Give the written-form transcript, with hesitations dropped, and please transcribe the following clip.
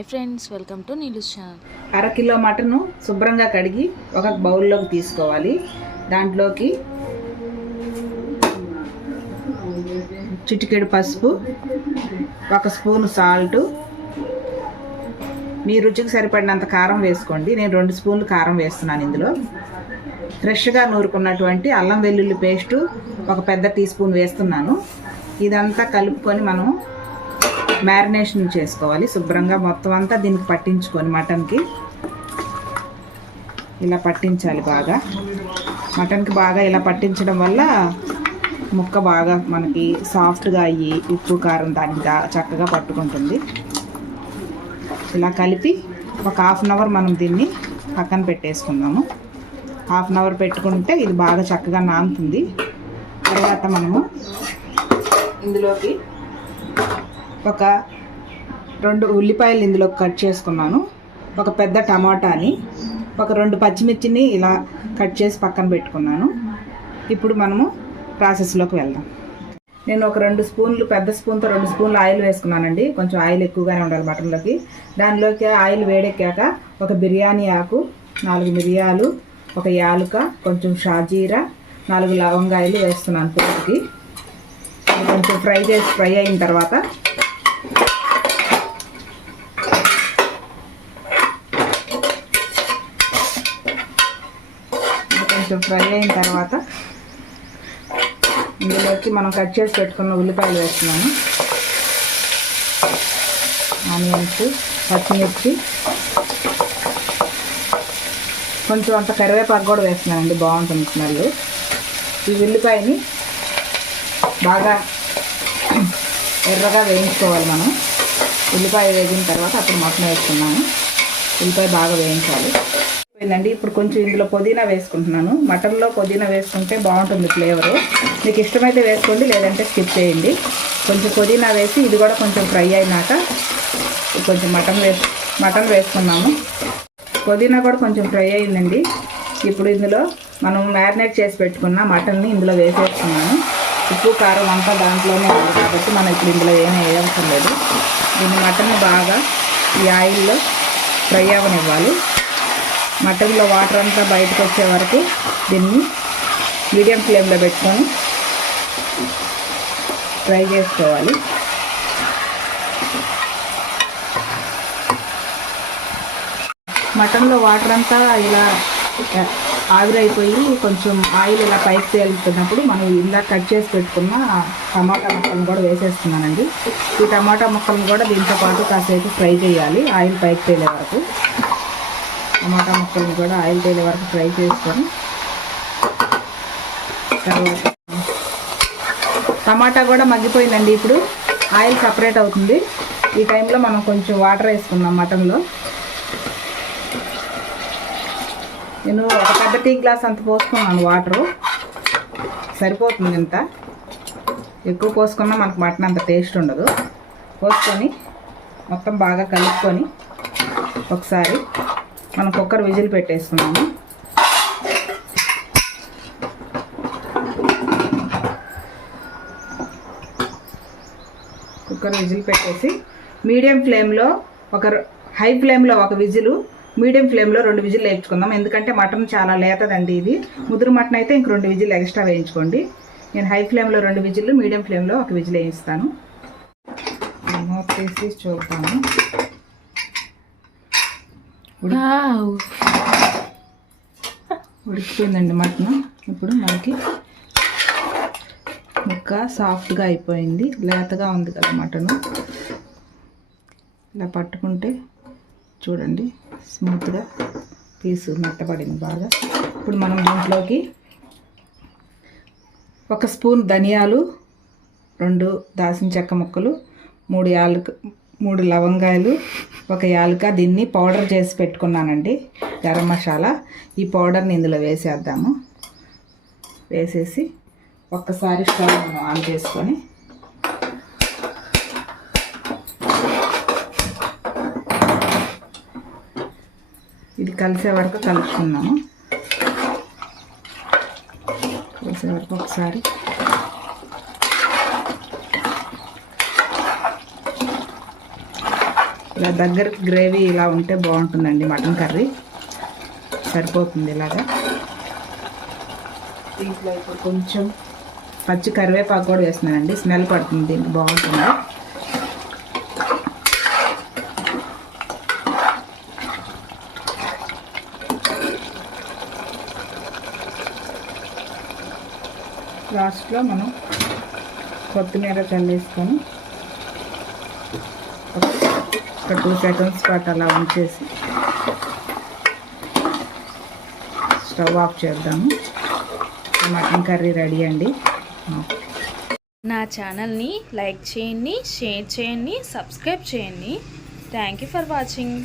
Hi friends, welcome to Neelu's channel. అరకిలో mutton శుభ్రంగా కడిగి ఒక బౌల్లోకి తీసుకోవాలి. దాంట్లోకి చిటికెడు పసుపు, ఒక స్పూను సాల్టు, మీ రుచికి సరిపడినంత కారం వేసుకోండి. నేను 2 స్పూన్లు కారం వేస్తున్నాను. ఇందులో ఫ్రెష్గా నూరుకున్నటువంటి అల్లం వెల్లుల్లి పేస్టు ఒక పెద్ద టీ స్పూన్ వేస్తున్నాను. ఇదంతా కలుపుకొని మనం మ్యారినేషన్ చేసుకోవాలి. శుభ్రంగా మొత్తం అంతా దీనికి పట్టించుకొని మటన్కి ఇలా పట్టించాలి. బాగా మటన్కి బాగా ఇలా పట్టించడం వల్ల ముక్క బాగా మనకి సాఫ్ట్గా అయ్యి ఉప్పు కారం దానికి చక్కగా పట్టుకుంటుంది. ఇలా కలిపి ఒక హాఫ్ అన్ అవర్ మనం దీన్ని పక్కన పెట్టేసుకుందాము. హాఫ్ అన్ అవర్ పెట్టుకుంటే ఇది బాగా చక్కగా నానుతుంది. తర్వాత మనము ఇందులోకి ఒక 2 ఉల్లిపాయలు ఇందులో కట్ చేసుకున్నాను. ఒక పెద్ద టమాటాని, ఒక 2 పచ్చిమిర్చిని ఇలా కట్ చేసి పక్కన పెట్టుకున్నాను. ఇప్పుడు మనము ప్రాసెస్లోకి వెళ్దాం. నేను ఒక 2 స్పూన్లు, పెద్ద స్పూన్తో 2 స్పూన్లు ఆయిల్ వేసుకున్నానండి. కొంచెం ఆయిల్ ఎక్కువగానే ఉండాలి మటన్లోకి. దానిలోకి ఆయిల్ వేడెక్కాక ఒక బిర్యానీ ఆకు, 4 మిరియాలు, ఒక యాలుక, కొంచెం షాజీరా, 4 లవంగాయలు వేస్తున్నాను పొట్టుకి. కొంచెం ఫ్రై అయిన తర్వాత ఇందులోకి మనం కట్ చేసి పెట్టుకున్న ఉల్లిపాయలు వేస్తున్నాను. ఆనియన్స్, పచ్చిమిర్చి, కొంచెం అంత కరివేపాకు కూడా వేస్తున్నానండి, బాగుంటుంది స్మెల్. ఈ ఉల్లిపాయని బాగా ఎర్రగా వేయించుకోవాలి మనం. ఉల్లిపాయ వేగిన తర్వాత అప్పుడు మటన్ వేసుకున్నాము. ఉల్లిపాయ బాగా వేయించాలి. ఇప్పుడు కొంచెం ఇందులో పుదీనా వేసుకుంటున్నాను. మటన్లో పుదీనా వేసుకుంటే బాగుంటుంది ఫ్లేవరు. మీకు ఇష్టమైతే వేసుకోండి, లేదంటే స్కిప్ చేయండి. కొంచెం పుదీనా వేసి ఇది కూడా కొంచెం ఫ్రై అయినాక కొంచెం మటన్ వేసుకున్నాము. పుదీనా కూడా కొంచెం ఫ్రై అయిందండి. ఇప్పుడు ఇందులో మనం మ్యారినేట్ చేసి పెట్టుకున్న మటన్ని ఇందులో వేసేసుకున్నాను. ఉప్పు కారం అంతా దాంట్లోనే ఉంది కాబట్టి మనం ఇప్పుడు ఇందులో ఏమీ వేయవసరం లేదు. దీన్ని మటన్ని బాగా ఈ ఆయిల్లో ఫ్రై అవ్వనివ్వాలి. మటన్లో వాటర్ అంతా బయటకు వచ్చే వరకు దీన్ని మీడియం ఫ్లేమ్లో పెట్టుకొని ఫ్రై చేసుకోవాలి. మటన్లో వాటర్ అంతా ఇలా ఆవిరైపోయి కొంచెం ఆయిల్ ఇలా పైకి తేలుతున్నప్పుడు మనం ఇలా కట్ చేసి పెట్టుకున్న టమాటా ముక్కలను కూడా వేసేస్తున్నానండి. ఈ టమాటా ముక్కలను కూడా దీంతో పాటు కాసేపు ఫ్రై చేయాలి. ఆయిల్ పైకి తేలే వరకు టమాటా ముక్కలను కూడా ఆయిల్ తేలే వరకు ఫ్రై చేసుకొని తర్వాత టమాటా కూడా మగ్గిపోయిందండి. ఇప్పుడు ఆయిల్ సపరేట్ అవుతుంది. ఈ టైంలో మనం కొంచెం వాటర్ వేసుకుందాం. మటన్లో నేను ఒక పెద్ద టీ గ్లాస్ అంత పోసుకున్నాను. వాటరు సరిపోతుంది. ఇంత ఎక్కువ పోసుకున్నా మనకు మటన్ అంత టేస్ట్ ఉండదు. పోసుకొని మొత్తం బాగా కలుపుకొని ఒకసారి మనం కుక్కర్ విజిల్ పెట్టేసుకున్నాము. కుక్కర్ విజిల్ పెట్టేసి మీడియం ఫ్లేమ్లో హై ఫ్లేమ్లో ఒక విజిలు, మీడియం ఫ్లేమ్లో 2 విజిల్ వేయించుకుందాం. ఎందుకంటే మటన్ చాలా లేతదండి. ఇది ముదురు మటన్ అయితే ఇంక 2 విజిల్ ఎక్స్ట్రా వేయించుకోండి. నేను హై ఫ్లేమ్లో 2 విజిల్లు, మీడియం ఫ్లేమ్లో 1 విజిల్ వేయిస్తాను. మూత తీసి చూద్దాము. ఉడికిపోయిందండి మటన్. ఇప్పుడు మనకి ముక్క సాఫ్ట్గా అయిపోయింది. లేతగా ఉంది కదా మటను. ఇలా పట్టుకుంటే చూడండి స్మూత్గా పీసు మెత్తపడింది బాగా. ఇప్పుడు మనం దీంట్లోకి 1 స్పూన్ ధనియాలు, 2 దాల్చిన చెక్క ముక్కలు, 3 లవంగాయలు, 1 యాలుక, దీన్ని పౌడర్ చేసి పెట్టుకున్నానండి, గరం మసాలా. ఈ పౌడర్ని ఇందులో వేసేద్దాము. వేసేసి ఒక్కసారి స్టవ్ ఆన్ చేసుకొని ఇది కలిసే వరకు కలుపుకున్నాము. కలిసే వరకు ఒకసారి ఇలా దగ్గరికి గ్రేవీ ఇలా ఉంటే బాగుంటుందండి. మటన్ కర్రీ సరిపోతుంది ఇలాగా. దీంట్లో ఇప్పుడు కొంచెం పచ్చి కరివేపాకు కూడా వేస్తున్నానండి, స్మెల్ పడుతుంది, దీనికి బాగుంటుంది. లాస్ట్లో మనం కొత్తిమీర చల్లేసుకొని ఒక 2 సెకండ్స్ పాటు అలా ఉంచేసి స్టవ్ ఆఫ్ చేద్దాము. మటన్ కర్రీ రెడీ అండి. నా ఛానల్ని లైక్ చేయండి, షేర్ చేయండి, సబ్స్క్రైబ్ చేయండి. Thank you for watching.